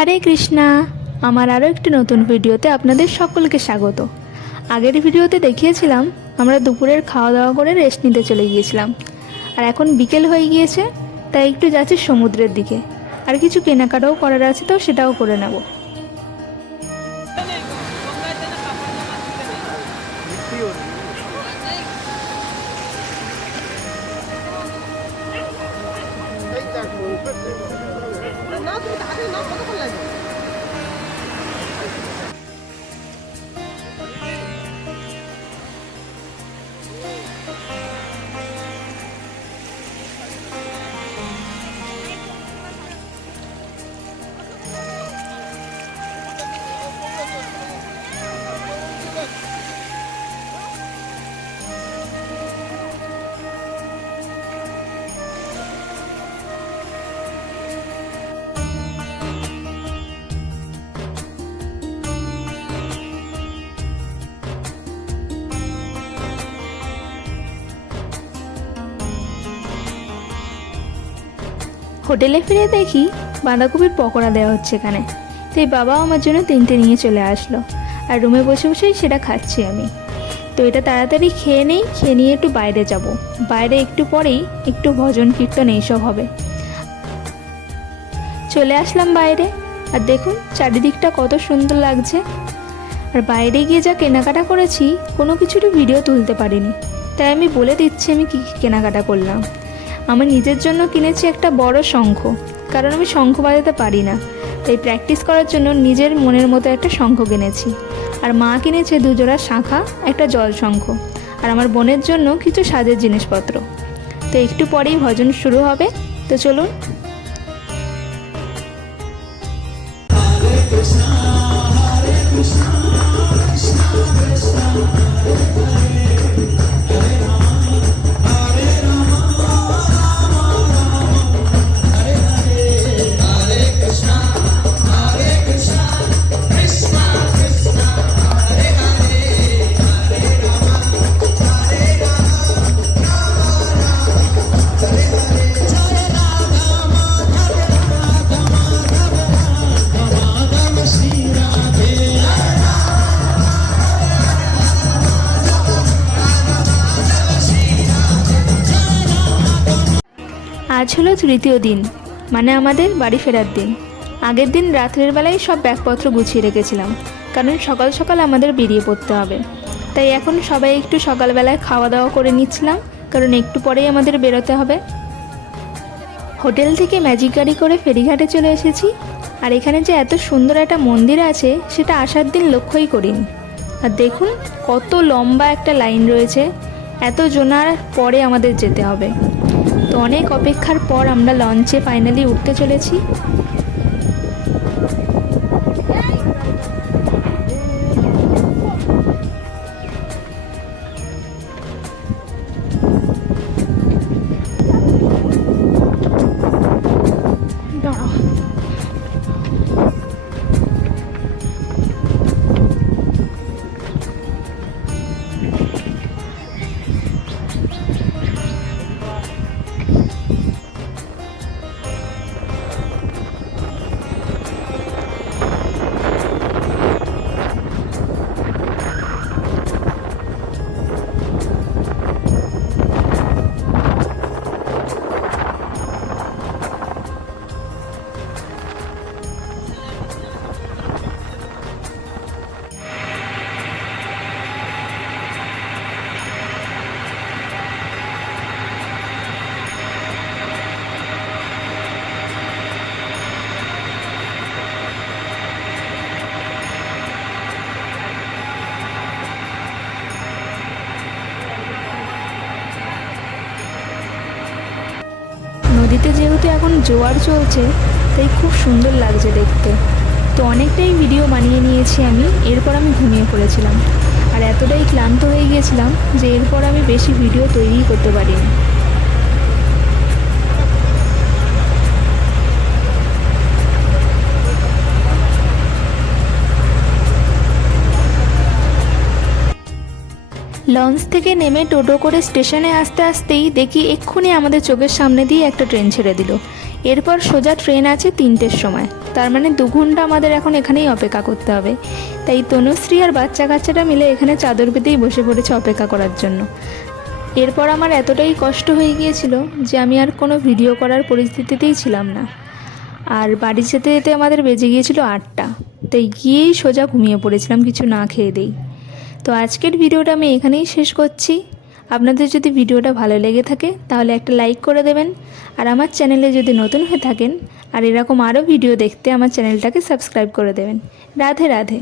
হরে কৃষ্ণা। আমার আরও একটি নতুন ভিডিওতে আপনাদের সকলকে স্বাগত। আগের ভিডিওতে দেখিয়েছিলাম আমরা দুপুরের খাওয়া দাওয়া করে রেস্ট নিতে চলে গিয়েছিলাম, আর এখন বিকেল হয়ে গিয়েছে, তাই একটু যাচ্ছি সমুদ্রের দিকে। আর কিছু কেনাকাটাও করার আছে, তো সেটাও করে নেব। হোটেলে ফিরে দেখি বাঁধাকপির পকোড়া দেওয়া হচ্ছে এখানে, তাই বাবা আমার জন্য 3টে নিয়ে চলে আসলো, আর রুমে বসে বসেই সেটা খাচ্ছি আমি। তো এটা তাড়াতাড়ি খেয়ে নেই, খেয়ে নিয়ে একটু বাইরে যাব। বাইরে একটু পরেই একটু ভজন কীর্তন এইসব হবে। চলে আসলাম বাইরে, আর দেখুন চারিদিকটা কত সুন্দর লাগছে। আর বাইরে গিয়ে যা কেনাকাটা করেছি, কোনো কিছুরই ভিডিও তুলতে পারিনি, তাই আমি বলে দিচ্ছি আমি কী কেনাকাটা করলাম। আমি নিজের জন্য কিনেছি একটা বড় শঙ্খ, কারণ আমি শঙ্খ বাজাতে পারি না, তাই প্র্যাকটিস করার জন্য নিজের মনের মতো একটা শঙ্খ কিনেছি। আর মা কিনেছে 2 জোড়া শাঁখা, একটা জল শঙ্খ, আর আমার বোনের জন্য কিছু সাজের জিনিসপত্র। তো একটু পরেই ভজন শুরু হবে, তো চলুন। আজ হলো তৃতীয় দিন, মানে আমাদের বাড়ি ফেরার দিন। আগের দিন রাত্রের বেলায় সব ব্যাগপত্র গুছিয়ে রেখেছিলাম, কারণ সকাল সকাল আমাদের বেরিয়ে পড়তে হবে। তাই এখন সবাই একটু সকালবেলায় খাওয়া দাওয়া করে নিচ্ছিলাম, কারণ একটু পরেই আমাদের বেরোতে হবে। হোটেল থেকে ম্যাজিক গাড়ি করে ফেরিঘাটে চলে এসেছি। আর এখানে যে এত সুন্দর একটা মন্দির আছে, সেটা আসার দিন লক্ষ্যই করিনি। আর দেখুন কত লম্বা একটা লাইন রয়েছে, এত জনার পরে আমাদের যেতে হবে। তো অনেক অপেক্ষার পর আমরা লঞ্চে ফাইনালি উঠতে চলেছি। নদীতে যেহেতু এখন জোয়ার চলছে, তাই খুব সুন্দর লাগছে দেখতে। তো অনেকটাই ভিডিও বানিয়ে নিয়েছি আমি, এরপর আমি ঘুমিয়ে পড়েছিলাম। আর এতটাই ক্লান্ত হয়ে গিয়েছিলাম যে এরপর আমি বেশি ভিডিও তৈরি করতে পারিনি। লঞ্চ থেকে নেমে টোটো করে স্টেশনে আসতে আসতেই দেখি এক্ষুনি আমাদের চোখের সামনে দিয়ে একটা ট্রেন ছেড়ে দিল। এরপর সোজা ট্রেন আছে 3টের সময়, তার মানে 2 ঘন্টা আমাদের এখন এখানেই অপেক্ষা করতে হবে। তাই তনুশ্রী আর বাচ্চা কাচ্চাটা মিলে এখানে চাদর পেতেই বসে পড়েছে অপেক্ষা করার জন্য। এরপর আমার এতটাই কষ্ট হয়ে গিয়েছিল যে আমি আর কোনো ভিডিও করার পরিস্থিতিতেই ছিলাম না। আর বাড়ি যেতে যেতে আমাদের বেজে গিয়েছিল 8টা, তাই গিয়েই সোজা ঘুমিয়ে পড়েছিলাম কিছু না খেয়ে দেই। তো আজকের ভিডিওটা আমি এখানেই শেষ করছি। আপনাদের যদি ভিডিওটা ভালো লেগে থাকে তাহলে একটা লাইক করে দেবেন, আর আমার চ্যানেলে যদি নতুন হয়ে থাকেন আর এরকম আরও ভিডিও দেখতে আমার চ্যানেলটাকে সাবস্ক্রাইব করে দেবেন। রাধে রাধে।